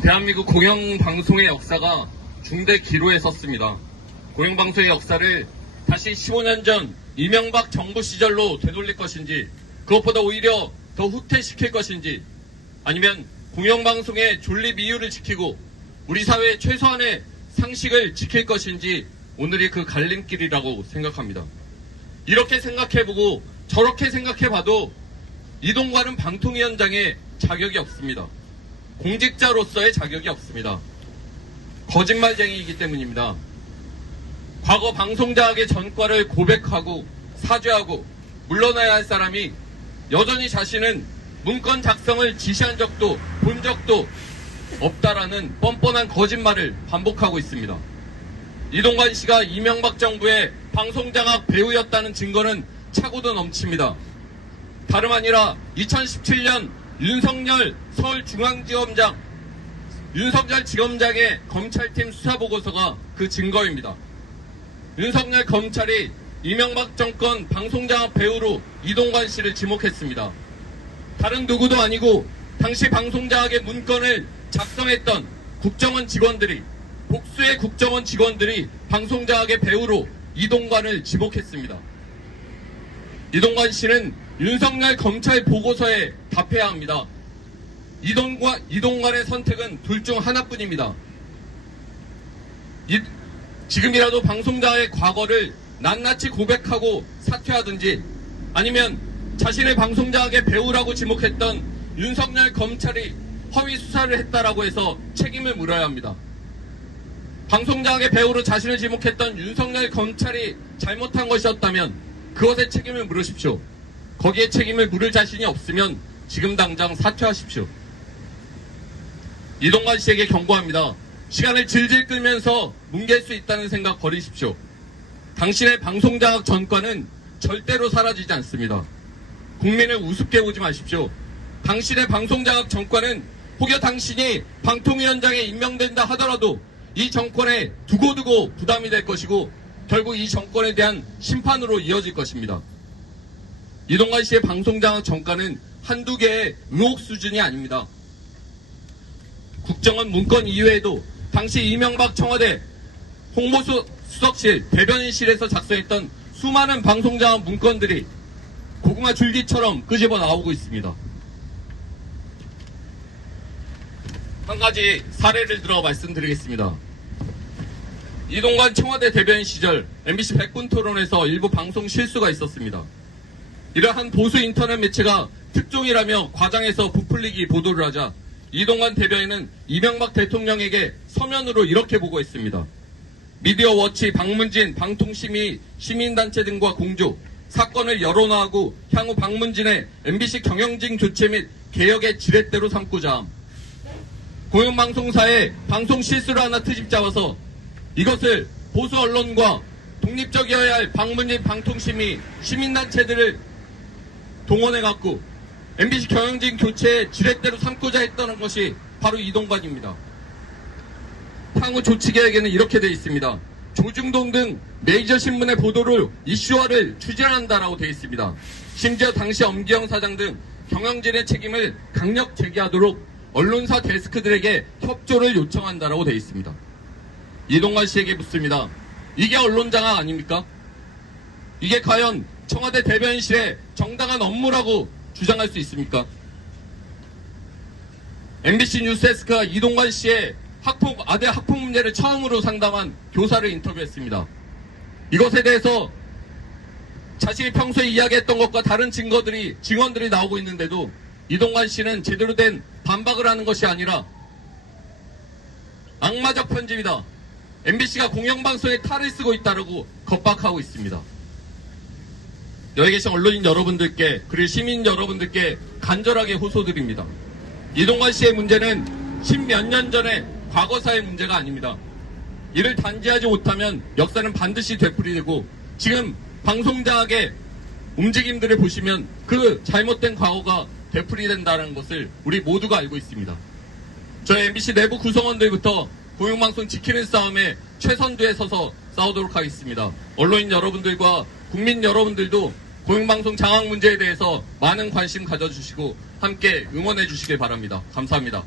대한민국 공영방송의 역사가 중대 기로에 섰습니다. 공영방송의 역사를 다시 15년 전 이명박 정부 시절로 되돌릴 것인지, 그것보다 오히려 더 후퇴시킬 것인지, 아니면 공영방송의 존립 이유를 지키고 우리 사회의 최소한의 상식을 지킬 것인지, 오늘이 그 갈림길이라고 생각합니다. 이렇게 생각해보고 저렇게 생각해봐도 이동관은 방통위원장의 자격이 없습니다. 공직자로서의 자격이 없습니다. 거짓말쟁이이기 때문입니다. 과거 방송자학의 전과를 고백하고 사죄하고 물러나야 할 사람이 여전히 자신은 문건 작성을 지시한 적도 본 적도 없다라는 뻔뻔한 거짓말을 반복하고 있습니다. 이동관 씨가 이명박 정부의 방송장악 배우였다는 증거는 차고도 넘칩니다. 다름 아니라 2017년 윤석열 지검장의 검찰팀 수사보고서가 그 증거입니다. 윤석열 검찰이 이명박 정권 방송장악 배우로 이동관 씨를 지목했습니다. 다른 누구도 아니고 당시 방송장악의 문건을 작성했던 복수의 국정원 직원들이 방송장악의 배우로 이동관을 지목했습니다. 이동관 씨는 윤석열 검찰 보고서에 답해야 합니다. 이동관의 선택은 둘 중 하나뿐입니다. 지금이라도 방송장악의 과거를 낱낱이 고백하고 사퇴하든지, 아니면 자신의 방송장악의 배우라고 지목했던 윤석열 검찰이 허위 수사를 했다라고 해서 책임을 물어야 합니다. 방송장악의 배우로 자신을 지목했던 윤석열 검찰이 잘못한 것이었다면 그것에 책임을 물으십시오. 거기에 책임을 물을 자신이 없으면 지금 당장 사퇴하십시오. 이동관 씨에게 경고합니다. 시간을 질질 끌면서 뭉갤 수 있다는 생각 버리십시오. 당신의 방송장악 전과는 절대로 사라지지 않습니다. 국민을 우습게 보지 마십시오. 당신의 방송장악 전과는 혹여 당신이 방통위원장에 임명된다 하더라도 이 정권에 두고두고 부담이 될 것이고, 결국 이 정권에 대한 심판으로 이어질 것입니다. 이동관 씨의 방송장악 전과는 한두 개의 의혹 수준이 아닙니다. 국정원 문건 이외에도 당시 이명박 청와대 홍보수석실 대변인실에서 작성했던 수많은 방송장악 문건들이 고구마 줄기처럼 끄집어 나오고 있습니다. 한 가지 사례를 들어 말씀드리겠습니다. 이동관 청와대 대변인 시절 MBC 100분 토론에서 일부 방송 실수가 있었습니다. 이러한 보수 인터넷 매체가 특종이라며 과장해서 부풀리기 보도를 하자 이동관 대변인은 이명박 대통령에게 서면으로 이렇게 보고했습니다. 미디어워치, 박문진, 방통심의, 시민단체 등과 공조, 사건을 여론화하고 향후 박문진의 MBC 경영진 교체 및 개혁의 지렛대로 삼고자 함. 공영방송사에 방송 실수를 하나 트집 잡아서 이것을 보수 언론과 독립적이어야 할 박문진, 방통심의, 시민단체들을 동원해갖고 MBC 경영진 교체의 지렛대로 삼고자 했다는 것이 바로 이동관입니다. 향후 조치 계획에는 이렇게 되어 있습니다. 조중동 등 메이저 신문의 보도를 이슈화를 추진한다라고 되어 있습니다. 심지어 당시 엄기영 사장 등 경영진의 책임을 강력 제기하도록 언론사 데스크들에게 협조를 요청한다라고 되어 있습니다. 이동관 씨에게 묻습니다. 이게 언론장악 아닙니까? 이게 과연 청와대 대변인실의 정당한 업무라고 주장할 수 있습니까? MBC 뉴스데스크가 이동관 씨의 아대 학폭 문제를 처음으로 상담한 교사를 인터뷰했습니다. 이것에 대해서 자신이 평소에 이야기했던 것과 다른 증언들이 나오고 있는데도 이동관 씨는 제대로 된 반박을 하는 것이 아니라 악마적 편집이다, MBC가 공영방송에 탈을 쓰고 있다라고 겁박하고 있습니다. 여기 계신 언론인 여러분들께, 그리고 시민 여러분들께 간절하게 호소드립니다. 이동관 씨의 문제는 십몇 년 전의 과거사의 문제가 아닙니다. 이를 단지하지 못하면 역사는 반드시 되풀이되고, 지금 방송장악의 움직임들을 보시면 그 잘못된 과거가 되풀이된다는 것을 우리 모두가 알고 있습니다. 저희 MBC 내부 구성원들부터 공영방송 지키는 싸움에 최선두에 서서 싸우도록 하겠습니다. 언론인 여러분들과 국민 여러분들도 공영방송 장악 문제에 대해서 많은 관심 가져주시고 함께 응원해 주시길 바랍니다. 감사합니다.